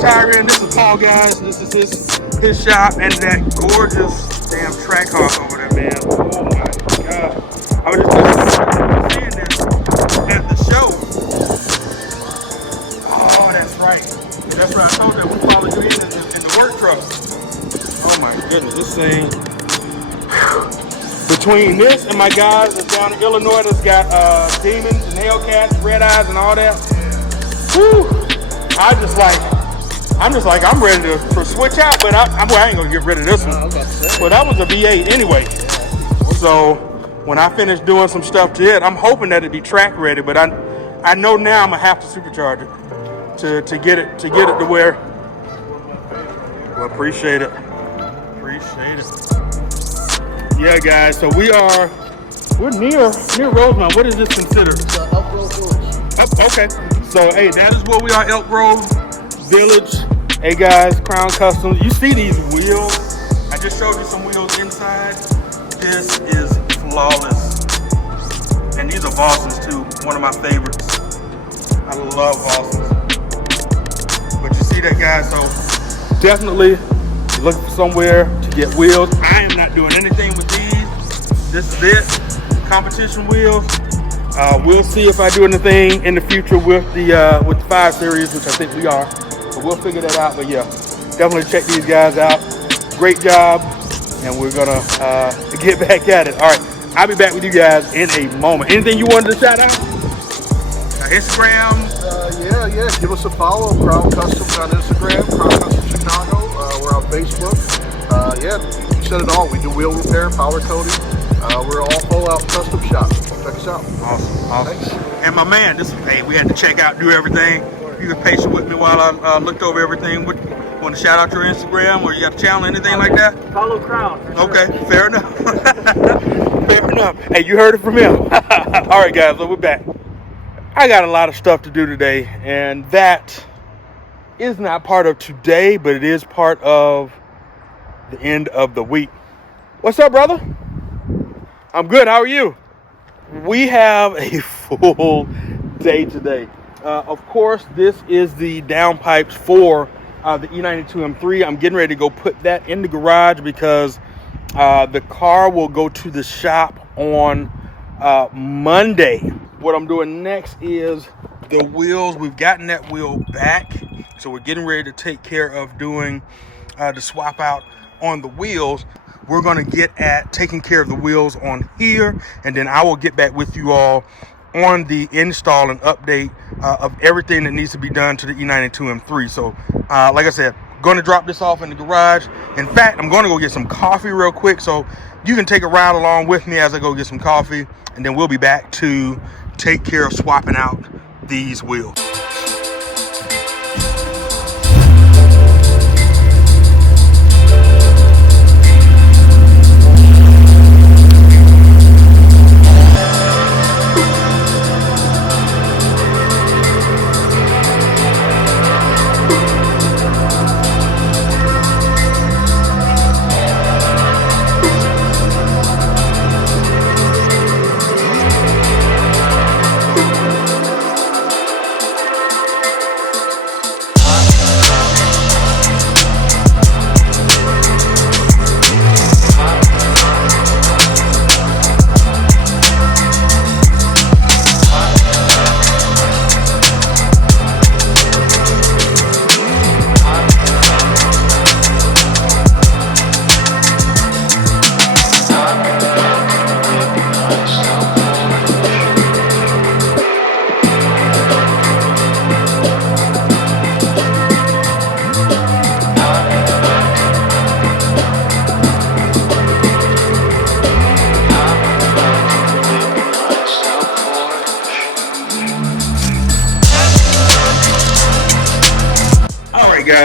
Tire in. This is Paul, guys. This is his shop, and that gorgeous damn track hawk over there, man. Oh my god! I was just seeing this at the show. Oh, that's right. That's what I told them. We'll follow you in the work truck. Oh my goodness, this thing. Between this and my guys that's down in Illinois that's got demons and Hellcats, red eyes, and all that. Whew! I'm ready to switch out, but I ain't gonna get rid of this one. Well, that was a V8 anyway. So when I finish doing some stuff to it, I'm hoping that it be track ready. But I know now I'm gonna have to supercharge it to get it to where. Well, appreciate it. Yeah, guys. So we're near Rosemount. What is this considered? It's Elk Grove Village. Okay. So hey, that is where we are, Elk Grove Village. Hey guys, Crown Customs. You see these wheels? I just showed you some wheels inside. This is flawless. And these are Boston's too, one of my favorites. I love Boston's. But you see that, guys? So definitely look for somewhere to get wheels. I am not doing anything with these. This is it. Competition wheels. We'll see if I do anything in the future with the 5 Series, which I think we are. But we'll figure that out. But yeah, definitely check these guys out. Great job, and we're gonna get back at it. All right, I'll be back with you guys in a moment. Anything you wanted to shout out? Instagram? Yeah. Give us a follow. Crown Customs on Instagram. Crown Customs Chicago. We're on Facebook. You said it all. We do wheel repair, powder coating. We're all full-out custom shop. Check us out. Awesome. Thanks. And my man, we had to check out, do everything. You were patient with me while I looked over everything. Want to shout out your Instagram, or you got a channel, anything like that? Follow Crown. Okay, fair enough. Fair enough. Hey, you heard it from him. All right, guys, so we're back. I got a lot of stuff to do today, and that is not part of today, but it is part of the end of the week. What's up, brother? I'm good. How are you? We have a full day today. Of course, this is the downpipes for the E92 M3. I'm getting ready to go put that in the garage because the car will go to the shop on Monday. What I'm doing next is the wheels. We've gotten that wheel back, so we're getting ready to take care of doing the swap out on the wheels. We're going to get at taking care of the wheels on here, and then I will get back with you all on the install and update of everything that needs to be done to the E92 M3. So like I said, going to drop this off in the garage. In fact, I'm going to go get some coffee real quick, so you can take a ride along with me as I go get some coffee, and then we'll be back to take care of swapping out these wheels.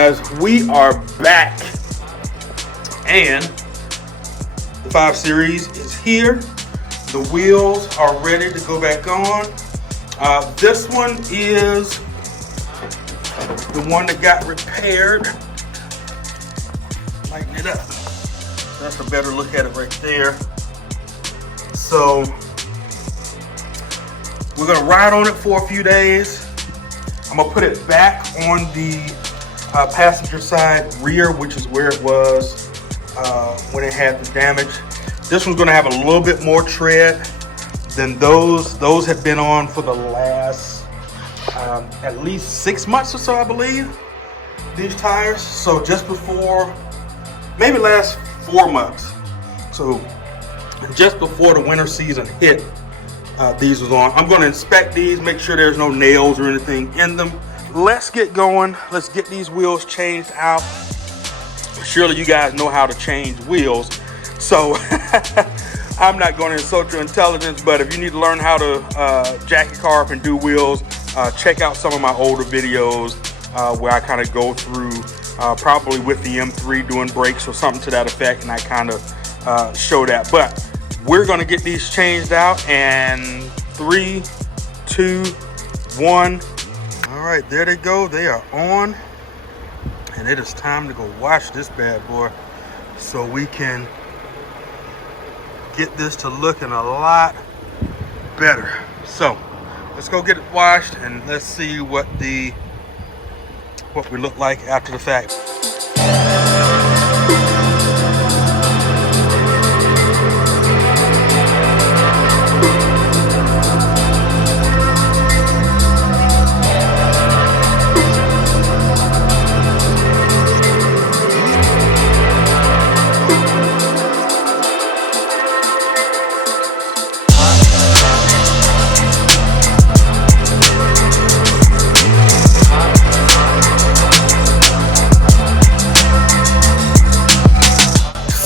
guys, we are back, and the 5 Series is here. The wheels are ready to go back on. This one is the one that got repaired. Lighten it up. That's a better look at it right there. So we're gonna ride on it for a few days. I'm gonna put it back on the passenger side rear, which is where it was when it had the damage. This one's gonna have a little bit more tread than those. Those have been on for the last at least 6 months or so, I believe, these tires. So just before, maybe last 4 months. So just before the winter season hit, these was on. I'm gonna inspect these, make sure there's no nails or anything in them. Let's get going. Let's get these wheels changed out. Surely you guys know how to change wheels. So I'm not gonna insult your intelligence, but if you need to learn how to jack your car up and do wheels, check out some of my older videos where I kind of go through, probably with the M3 doing brakes or something to that effect, and I kind of show that. But we're gonna get these changed out, and 3, 2, 1. All right, there they go. They are on, and it is time to go wash this bad boy so we can get this to looking a lot better. So let's go get it washed, and let's see what we look like after the fact.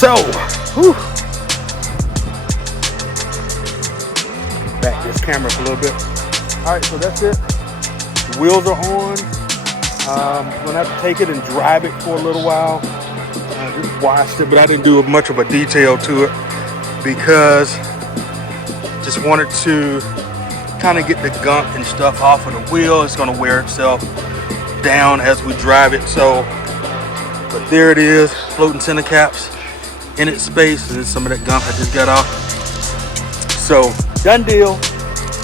So, whew. Back this camera up a little bit. All right, so that's it. The wheels are on. I'm gonna have to take it and drive it for a little while. I just washed it, but I didn't do much of a detail to it because just wanted to kind of get the gunk and stuff off of the wheel. It's gonna wear itself down as we drive it. So, but there it is, floating center caps in its space, and then some of that gunk I just got off. So, done deal.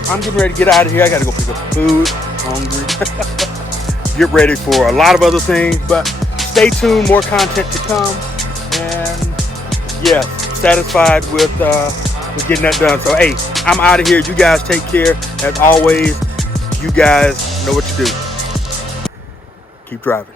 I'm getting ready to get out of here. I gotta go pick up food. Hungry. Get ready for a lot of other things, but stay tuned, more content to come. And yeah, satisfied with getting that done. So hey, I'm out of here. You guys take care. As always, you guys know what to do. Keep driving.